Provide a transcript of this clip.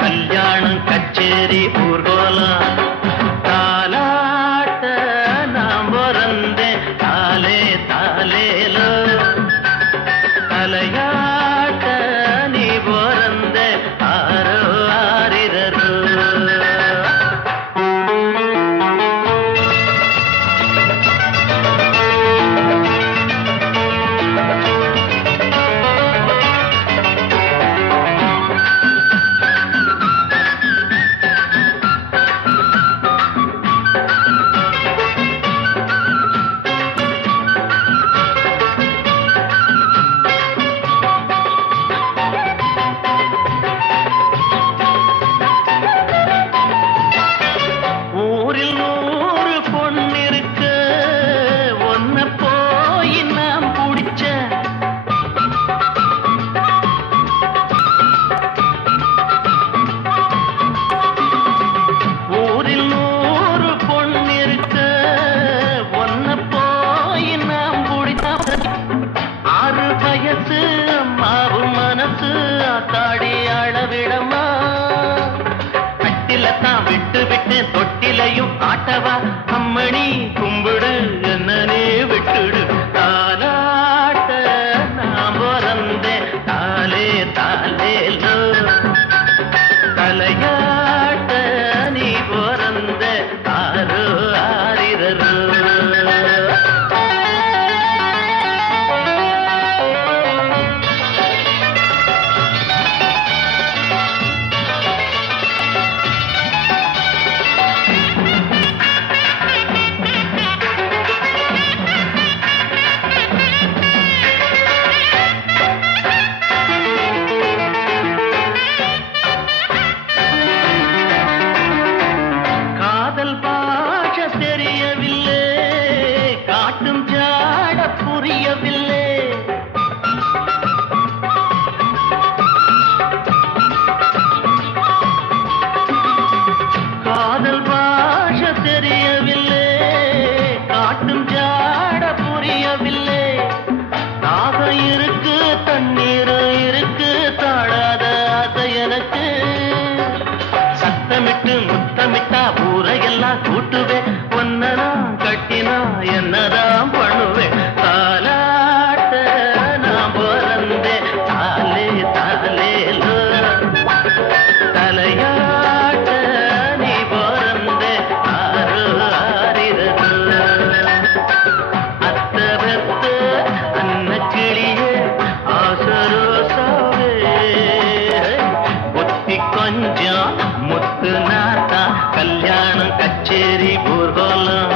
கல்யாணம் கச்சேரி ஊர்கோலம் தாலாட்ட நாம் பிறந்தேன் தாலே தாலேலோ தலையாட்ட நீ பிறந்த ஆரோ ஆரிரரோ தாடி அளவிடமா கட்டிலத்தான் விட்டு விட்டு தொட்டிலையும் ஆட்டவா அம்மணி கும்பிடு என்னனே விட்டுடு தாலாட்ட நாம் பிறந்தேன் தாலே தாலேலோ தலையாட்ட நீ பிறந்த ஆரோ ஆரிரரோ தெரியவில்லை காட்டும் ஜாட புரியவில்லை காதல் பாஷ தெரியவில்லை காட்டும் ஜாட புரியவில்லை தாகம் இருக்கு தண்ணீர் இருக்கு தாழாத ஆசை எனக்கு சத்தமிட்டு முத்தமிட்டா ஊரையெல்லாம் கூட்டுவேன் ஒன்னனா கட்டினா என்னதான் பண்ணுவேன் தாலாட்ட நான் பிறந்தேன் தாலே தாலேலோ தலையாட்ட நீ பிறந்த ஆரோ ஆரிரரோ அத்த பெத்த அன்ன கிளியே ஆசரோசாவே புத்தி கொஞ்சம் முத்து நாத்தா கல்யாணம் கச்சேரி ஊர்கோலம்